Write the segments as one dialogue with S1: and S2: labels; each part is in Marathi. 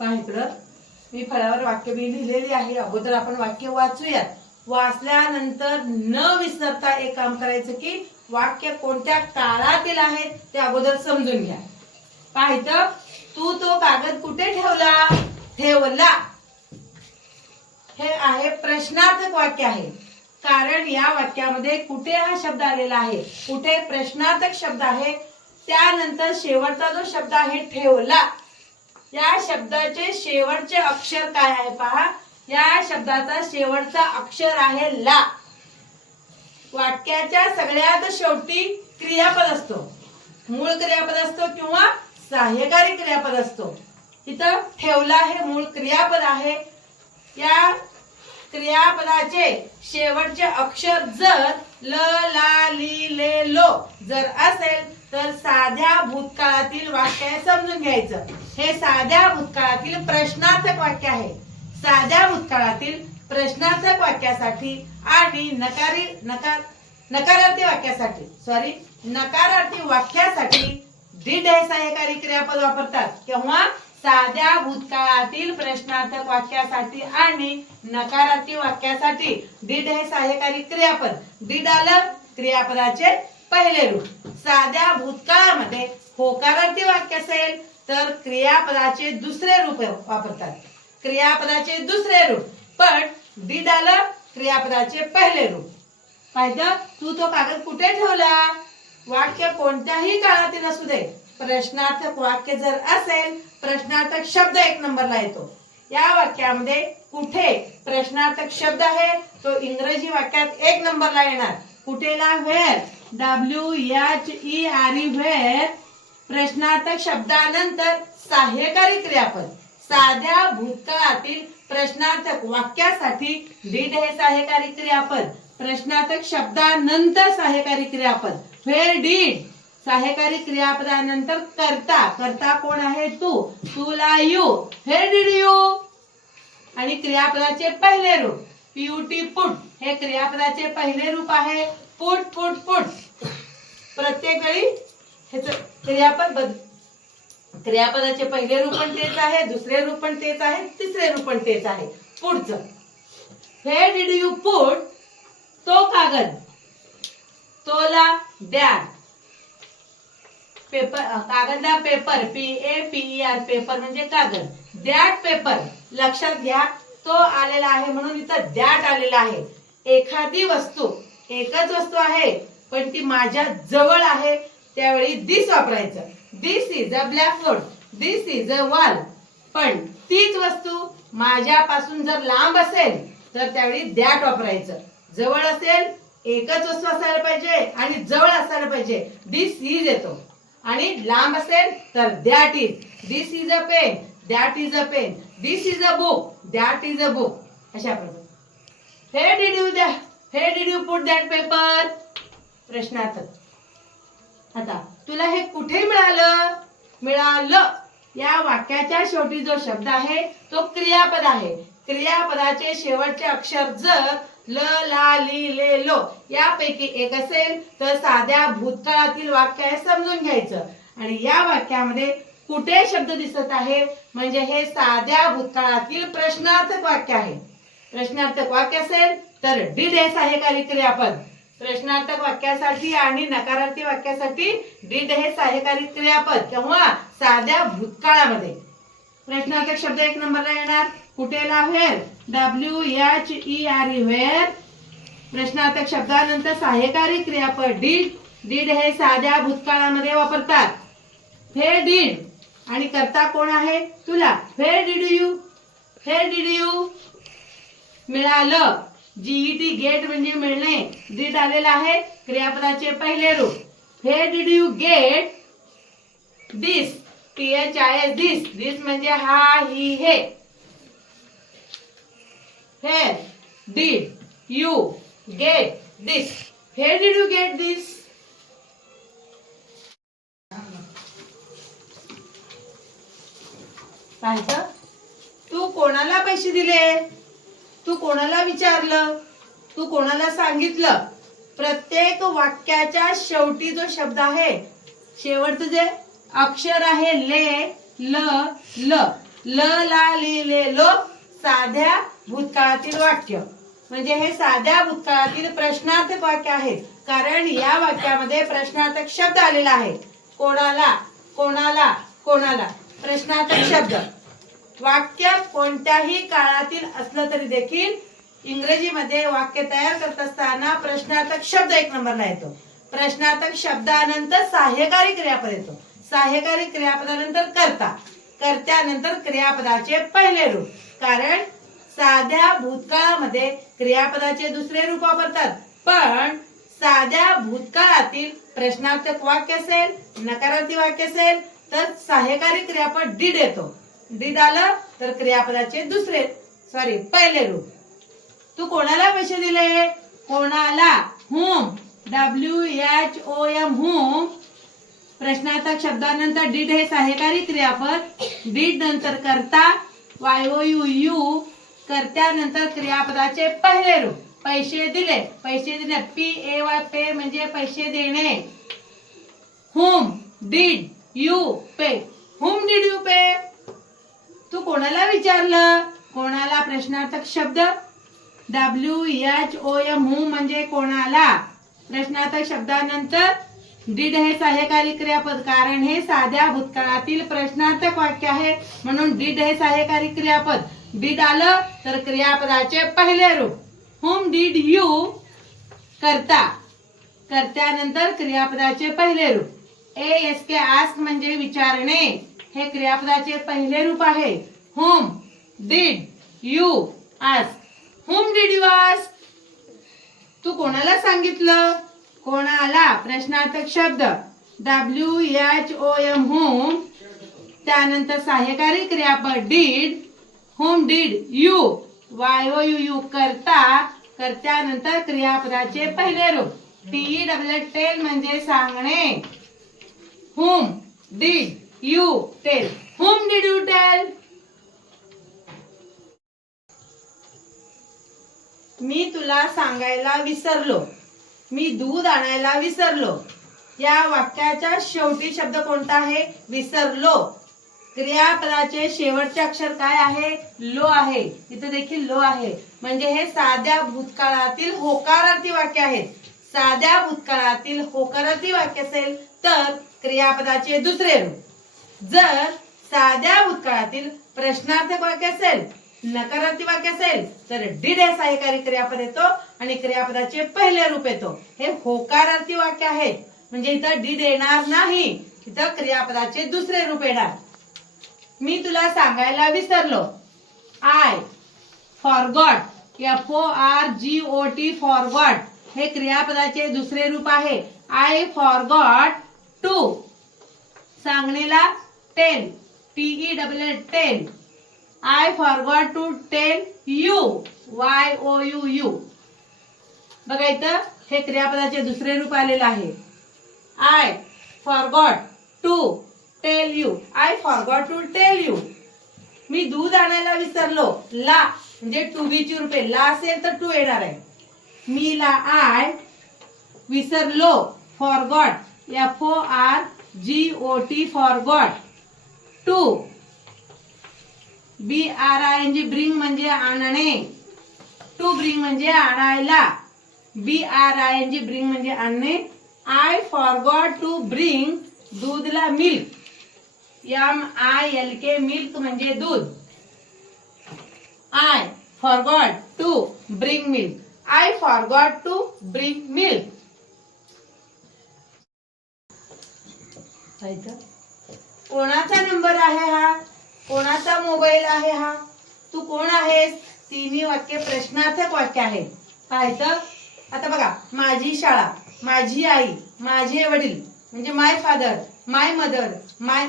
S1: पहा इकडं. मी फळावर वाक्य मी लिहिलेली आहे. अगोदर आपण वाक्य वाचूयात. वाचल्यानंतर न विसरता एक काम करायचं की वाक्य कोणत्या काळातील आहेत ते अगोदर समजून घ्या. पाहिजे तू तो कागद कुठे ठेवला? ठेवला. हे आहे प्रश्नार्थक वाक्य आहे. कारण या वाक्यामध्ये कुठे हा शब्द आलेला आहे? कुठे प्रश्नार्थक शब्द आहे? त्यानंतर शेवटचा जो शब्द आहे ठेवला. या शब्दाचे शेवटचे अक्षर काय आहे पहा? या शब्दाचा शेवटचा अक्षर आहे ला. वाक्याच्या सगळ्यात शेवटी क्रियापद असतो. मूळ क्रियापद असतो किंवा सहाय्यकारी क्रियापद असतो. इथं ठेवला हे मूळ क्रियापद आहे. या क्रियापदाचे शेवटचे अक्षर जर ल ला ली ले लो जर असेल तर साध्या भूतकाळातील वाक्य समजून घ्यायचं. हे साध्या भूतकाळातील प्रश्नार्थक वाक्य आहे. साध्या भूतकाळातील प्रश्नार्थक वाक्यासाठी आणि नकारी नकार नकारार्थी वाक्यासाठी सॉरी नकारार्थी वाक्यासाठी दीड हे सहाय्यकारी क्रियापद वापरतात. तेव्हा साध्या भूतकाळातील प्रश्नार्थक वाक्यासाठी आणि नकारार्थी वाक्यासाठी दीड हे सहाय्यकारी क्रियापद. दीड आलं क्रियापदाचे पहिले रूप. साध्या भूतकाळामध्ये होकारार्थी वाक्य असेल तर क्रियापदाचे दुसरे रूप वापरतात. क्रियापदाचे दुसरे रूप. पण did आलं क्रियापदाचे पहिले रूप. पाहिजे तू तो कागद कुठे ठेवला? वाक्य कोणत्याही काळातील असू दे. प्रश्नार्थक वाक्य जर असेल प्रश्नार्थक शब्द एक नंबरला येतो. या वाक्यामध्ये कुठे प्रश्नार्थक शब्द आहे तो इंग्रजी वाक्यात एक नंबरला येणार. कुठेला where W H E R E where प्रश्नार्थक शब्दानंतर सहाय्यकारी क्रियापद. साध्या भूतकाळातील प्रश्नार्थक वाक्यासाठी डीड हे सहाय्यकारी क्रियापद. प्रश्नार्थक शब्दानंतर सहाय्यकारी क्रियापद. व्हेर डीड सहाय्यकारी क्रियापदानंतर करता. करता कोण आहे तू? तुला यू. व्हेर डीड यू आणि क्रियापदाचे पहिले रूप. पीयूटी पुट हे क्रियापदाचे पहिले रूप आहे. पुट पुट पुट प्रत्येक वेळी ह्याच क्रियापद बद क्रियापदाचे पहिले रूप पण तेच आहे दुसरे रूप पण तेच आहे तिसरे रूप पण तेच आहे. पुढचं. हे डिड यू पुट तो कागद? तोला द्या. Paper कागदला paper P A P R paper म्हणजे कागद. दॅट पेपर लक्षात घ्या तो आलेला आहे म्हणून इथं दॅट आलेला आहे. एखादी वस्तू एकच वस्तू आहे पण ती माझ्या जवळ आहे. त्यावेळी दिस वापरायचं. This is a blackboard this is a wall पण तीच वस्तू माझ्यापासून जर लांब असेल तर त्यावेळी दॅट वापरायचं. जवळ असेल एकच वस्तू असायला पाहिजे आणि जवळ असायला पाहिजे. दिस इज येतो आणि लांब असेल तर that is this is a pen that is a pen this is a book that is a book अशा प्रकारे. हे डिड यू द्या हे did you put that paper प्रश्नार्थक आता तुला हे कुठे मिळालं? मिळालं. या वाक्याच्या शेवटी जो शब्द आहे तो क्रियापद आहे. क्रियापदाचे शेवटचे अक्षर जर ल ला ली ले लो यापैकी एक असेल तर साध्या भूतकाळातील वाक्य हे समजून घ्यायचं. आणि या वाक्यामध्ये कुठे शब्द दिसत आहे? म्हणजे हे साध्या भूतकाळातील प्रश्नार्थक वाक्य आहे. प्रश्नार्थक वाक्य असेल तर डिड हे सहाय्यकारी क्रियापद? प्रश्नार्थक वाक्यासाठी आणि नकारार्थी वाक्यासाठी डीड हे सहाय्यकारी क्रियापद किंवा साध्या भूतकाळामध्ये. प्रश्नार्थक शब्द एक नंबरला येणार. कुठेला where W H E R E where प्रश्नार्थक शब्दानंतर सहाय्यकारी क्रियापद डीड. डीड हे साध्या भूतकाळामध्ये वापरतात. हे डीड. आणि करता कोण आहे? तुला. हे डीड यू. हे डीड यू. मिळालं. जीईटी गेट म्हणजे मिळणे. डीट आलेलं आहे क्रियापदाचे पहिले रूप. हे did you get this T H I S this this म्हणजे हा ही हे. हे did यू गेट दिस हे did you गेट this? पाहिजे तू कोणाला पैसे दिले? तू कोणाला विचारलं? तू कोणाला सांगितलं? प्रत्येक वाक्याच्या शेवटी जो शब्द आहे शेवटचं जे अक्षर आहे ले ल ल. ल ला लिहिलेलो साध्या भूतकाळातील वाक्य. म्हणजे हे साध्या भूतकाळातील प्रश्नार्थक वाक्य आहेत. कारण या वाक्यामध्ये प्रश्नार्थक शब्द आलेला आहे. कोणाला? कोणाला? कोणाला? प्रश्नार्थक शब्द. वाक्य कोणत्याही काळातील असलं तरी देखील इंग्रजीमध्ये वाक्य तयार करत असताना प्रश्नार्थक शब्द एक नंबरला येतो. प्रश्नार्थक शब्दानंतर सहाय्यकारी क्रियापद येतो. सहाय्यकारी क्रियापदानंतर करता. कर्त्यानंतर क्रियापदाचे पहिले रूप. कारण साध्या भूतकाळामध्ये क्रियापदाचे दुसरे रूप वापरतात. पण साध्या भूतकाळातील प्रश्नार्थक वाक्य असेल नकारार्थी वाक्य असेल तर सहाय्यकारी क्रियापद डीड येतो. डीड आलं तर क्रियापदाचे दुसरे सॉरी पहिले रूप. तू कोणाला पैसे दिले? कोणाला? Whom W H O M whom प्रश्नार्थक शब्दानंतर डीड हे सहाय्यकारी क्रियापद. डीड नंतर करता वाय यू यू कर्त्यानंतर क्रियापदाचे पहिले रूप. पैसे दिले पैसे दिले. पी ए वाय पे म्हणजे पैसे देणे. Whom did you pay whom did you pay तू कोणाला विचारलं? कोणाला प्रश्नार्थक शब्द? W H O M who म्हणजे कोणाला? प्रश्नार्थक शब्दानंतर डीड हे सहाय्यकारी क्रियापद कारण हे साध्या भूतकाळातील प्रश्नार्थक वाक्य आहे. म्हणून डीड हे सहाय्यकारी क्रियापद डीड आलं तर क्रियापदाचे पहिले रूप. हुम डीड यू करता? करत्यानंतर क्रियापदाचे पहिले रूप. ए एस के आस्क म्हणजे विचारणे. हे क्रियापदाचे पहिले रूप आहे. Whom did you ask whom did you ask तू कोणाला सांगितलं? कोणाला? प्रश्नार्थक शब्द. W H O M whom. त्यानंतर सहाय्यकारी क्रियापद did whom did you Y O U you करता कर्त्यानंतर क्रियापदाचे पहिले रूप. टी डब्ल्यू टेल म्हणजे सांगणे. Whom did you tell. Whom did you tell? मी तुला सांगायला विसरलो. मी दूध आणायला विसरलो. या वाक्याच्या शेवटी शब्द कोणता आहे? विसरलो. क्रियापदाचे शेवटचे अक्षर काय आहे? लो आहे. इथे देखील लो आहे. म्हणजे हे साध्या भूतकाळातील होकारार्थी वाक्य आहेत साध्या भूतकाळातील होकारार्थी वाक्य असेल तर क्रियापदाचे दुसरे रूप. जर साध्या भूतकाळातील प्रश्नार्थक वाक्य असेल नकारार्थी वाक्य असेल तर डीड हे सहाय्यकारी क्रियापद येतो आणि क्रियापदाचे पहिले रूप येतो. हे होकारार्थी वाक्य आहे. म्हणजे इथं डीड येणार नाही इथं क्रियापदाचे दुसरे रूप येणार. मी तुला सांगायला विसरलो. I forgot F O R G O T forgot हे क्रियापदाचे दुसरे रूप आहे. I forgot to सांगणेला tell T E double ten I forgot to tell you Y O U you बघा इथं हे क्रियापदाचे दुसरे रूप आलेलं आहे. I forgot to tell you I forgot to tell you मी दूध आणायला विसरलो. ला म्हणजे टू बीची रुपये ला असेल तर टू येणार आहे. मी ला आय विसरलो. Forgot F O R G O T forgot to. B R I N G bring म्हणजे आणणे. टू ब्रिंग म्हणजे आणायला. B R I N G bring म्हणजे आणणे. I forgot to bring दूधला milk. M I L K milk म्हणजे दूध. I forgot to bring milk. I forgot to bring milk. कोणाचा नंबर आहे हा? कोणाचा मोबाईल आहे हा? तू कोण आहेस? तिन्ही वाक्य प्रश्नार्थक वाक्य आहे. पाहायचं? आता बघा माझी शाळा माझी आई माझे वडील म्हणजे my father my mother my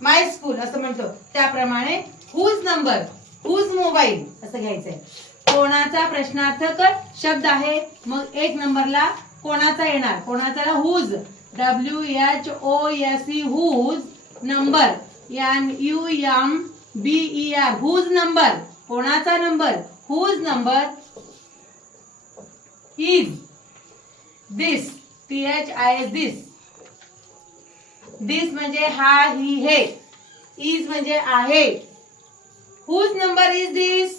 S1: my school असं म्हणतो. त्याप्रमाणे हुज नंबर हुज मोबाईल असं घ्यायचंय. कोणाचा प्रश्नार्थक शब्द आहे? मग एक नंबरला कोणाचा येणार? कोणाचा? Whose W H O S E whose number. N U M B E R whose number कोणाचा number whose number is this T H I S this this म्हणजे हा ही हे इज म्हणजे आहे. हुज नंबर इज दिस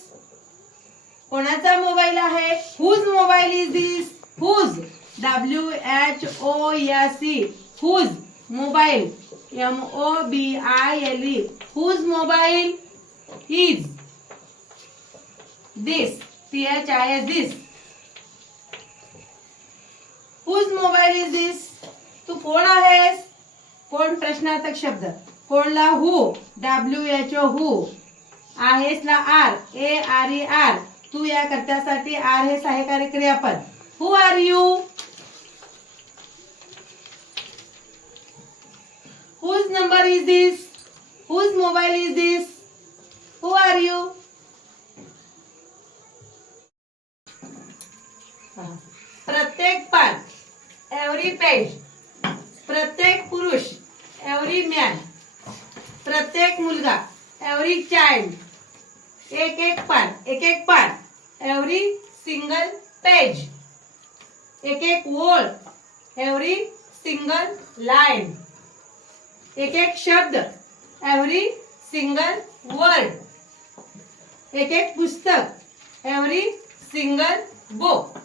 S1: कोणाचा मोबाईल आहे? Whose mobile is this whose W H O S E whose mobile M O B I L E whose mobile is this T H I S this whose mobile is this तू कोण आहेस? कोण प्रश्नार्थक शब्द? कोणला हु डब्ल्यू एच ओ हु आहेस ला are A R E are तू या कर्त्यासाठी आर हे सहाय्यकारी क्रियापद. Who are you whose number is this whose mobile is this who are you प्रत्येक पान एव्हरी पेज प्रत्येक पुरुष एव्हरी मॅन प्रत्येक मुलगा एव्हरी चाइल्ड एक एक पान एक एक पान एव्हरी सिंगल पेज एक एक ओळ एव्हरी सिंगल लाईन एक एक शब्द एव्हरी सिंगल वर्ड एक एक पुस्तक एव्हरी सिंगल बुक